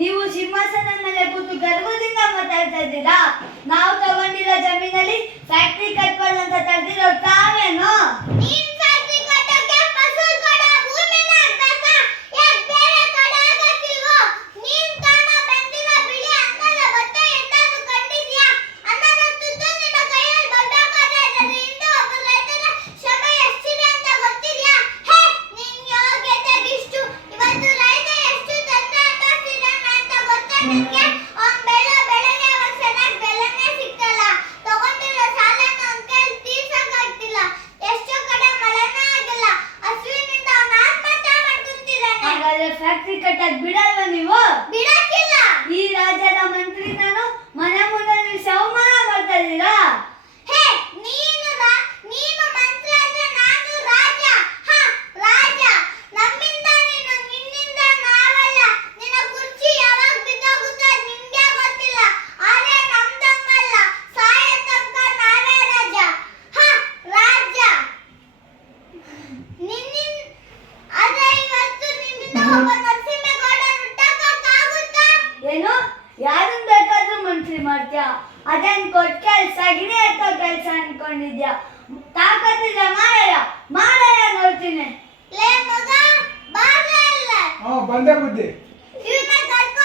ನೀವು ಸಿಂಹಾಸನದ ಮೇಲೆ ಕೂತು ಗರ್ವದಿಂದ ಮಾತಾಡ್ತಾ ಇದ್ದೀರಾ? ನಾವು ತಗೊಂಡಿರೋ ಜಮೀನಲ್ಲಿ ಫ್ಯಾಕ್ಟ್ರಿ ಕಟ್ಕೊಳ್ಳಿ ಅಂತ ತಡೆದಿರೋ ತಾವೇನೋ? ಫ್ಯಾಕ್ಟ್ರಿ ಕಟ್ಟಕ್ ಬಿಡಲ್ವ ನೀವು? ಬಿಡಕ್ಕಿಲ್ಲ. ಈ ರಾಜ್ಯದ ಮಂತ್ರಿ ನಾನು, ಮನೆ ಮುಂದೆ ನೀವು ಅವಮಾನ ಮಾಡ್ತಾ ಇದ್ದೀರಾ? ಹೇ, ನೀನು ಮಂತ್ರಿ ಅಂದ್ರೆ ನಾನು ರಾಜ. ರಾಜ. ನಮ್ಮಿಂದ ನೀನು, ನಿನ್ನಿಂದ ನಾವಲ್ಲ. ನಿನ್ನ ಕುರ್ಚಿ ಯಾವಾಗ ಬಿದ್ದೋಗುತ್ತೋ ನಿಮ್ಗೆ ಗೊತ್ತಿಲ್ಲ. ಆದ್ರೆ ನಮ್ದಂಗಲ್ಲ, ಸಾಯೋ ತನಕ ನಾವೇ ರಾಜ. ರಾಜ. ಆದ್ರೆ ಇವತ್ತು ನಿನ್ನಿಂದ ಒಬ್ಬ ನರಸಿಂಹೇಗೌಡ ಹುಟ್ಟಕ್ಕಾಗುತ್ತಾ? ಏನು? ಯಾರನ್ನ ಬೇಕಾದ್ರೂ ಮಂತ್ರಿ ಮಾಡ್ತೀಯಾ? ಅದೇನ್ ಕೊಟ್ಟ ಕೆಲ್ಸ, ಗಿಣಿ ಎತ್ತೋ ಕೆಲ್ಸ ಅನ್ಕೊಂಡಿದ್ಯಾ? ತಾಕತ್ತಿದ್ರೆ ಮಾಡಯ್ಯ ನೋಡ್ತೀನಿ. ಲೇ ಮಗ, ಬಾರ್ಲ ಇಲ್ಲ. ಬಂದೆ ಬುದ್ಧಿ. ಇವನ್ನ ಕರ್ಕೊಂಡು